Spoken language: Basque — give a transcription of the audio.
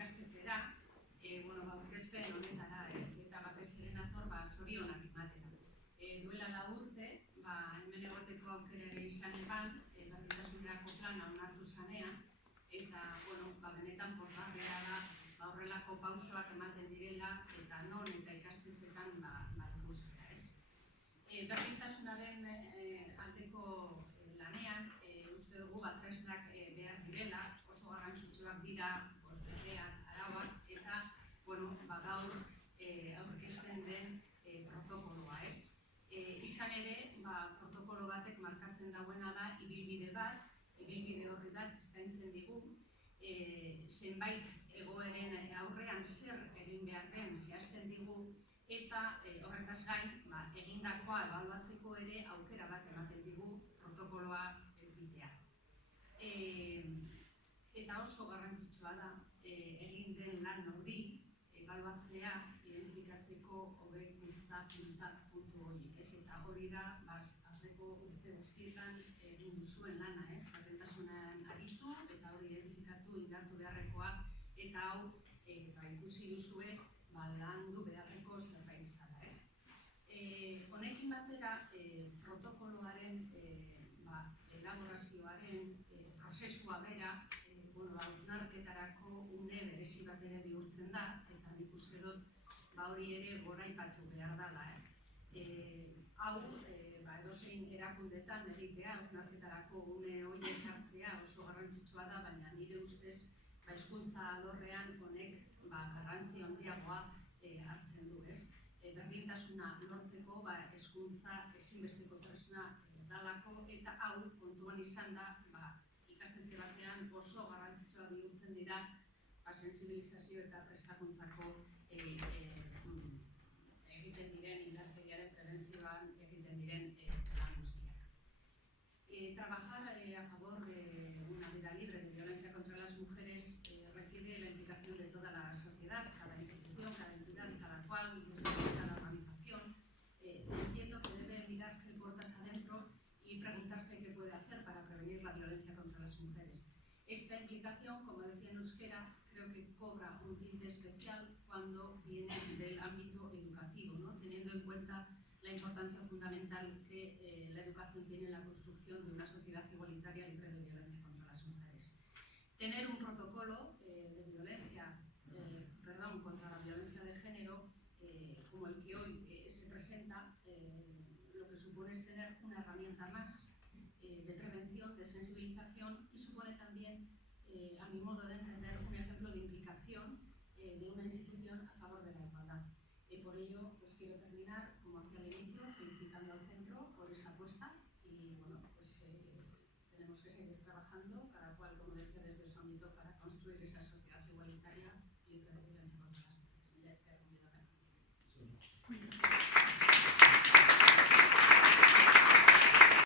ikastetxera, aurkezpen honetara, eta batez ere nator zorionak ematera. Duela 4 urte, hemen egoteko aukera ere izan eban, berdintasunerako plana onartu zanean, eta benetan pozgarria da horrelako pausoak ematen direla eta non eta ikastetxetan ikustea, ez? Berdintasunaren aldeko lanean, uste dugu tresnak behar direla, oso garrantzitsuak dira betean, arauak, eta gaur aurkezten den protokoloa, ez? Izan ere, protokolo batek markatzen dagoena da ibilbide bat, ibilbide horri bat eskaintzen digu, zenbait egoeren aurrean zer egin behar den zehazten digu, eta horretaz gain, egindakoa ebaluatzeko ere aukera bat ematen digu protokoloa egitea. Eta oso garrantzitsua da, egin den lan hori, ebaluatzea, identifikatzeko hobekuntza puntu horiek, ez? Eta hori da, aurreko urte guztietan egin duzuen lana, ez? Berdintasunean aritu eta hori identifikatu indartu beharrekoa, eta hau ikusi duzue landu beharreko zerbait zara, ez? Honekin batera, protokoloaren elaborazioaren prozesua bera, hausnarketarako une berezi bat ere bihurtzen da, eta nik uste dut hori ere goraipatu behar dela. Hau, edozein erakundetan egitea, hausnarketarako une horiek hartzea oso garrantzitsua da, baina nire ustez hezkuntza alorrean honek garrantzi handiagoa hartzen du, ez? Berdintasuna lortzeko hezkuntza ezinbesteko tresna dalako, eta hau kontuan izan da ikastetxe batean oso garrantzitsua bihurtzen dira sensibilizazio eta prestakuntzako egiten diren indarkeriaren prebentzioan egiten diren lan guztiak. Trabajar a favor de una vida libre de violencia contra las mujeres requiere la implicación de toda la sociedad, cada institución, cada entidad, cada cual, cada organización, diciendo que debe mirarse puertas adentro y preguntarse qué puede hacer para prevenir la violencia contra las mujeres. Esta implicación, como decía en euskera, creo que cobra un tinte especial cuando viene del ámbito educativo, ¿no? Teniendo en cuenta la importancia fundamental que la educación tiene en la construcción de una sociedad igualitaria libre de violencia contra las mujeres. Tener un protocolo de violencia, contra la violencia de género, como el que hoy se presenta, lo que supone es tener una herramienta más de prevención, de sensibilización, y supone también, a mi modo de entender, un ejemplo de implicación de una institución a favor de la igualdad. Por ello, quiero terminar, como hacía al inicio, felicitando al centro por esta apuesta, y tenemos que seguir trabajando, cada cual, como decía, desde su ámbito, para construir esa sociedad igualitaria libre de violencia.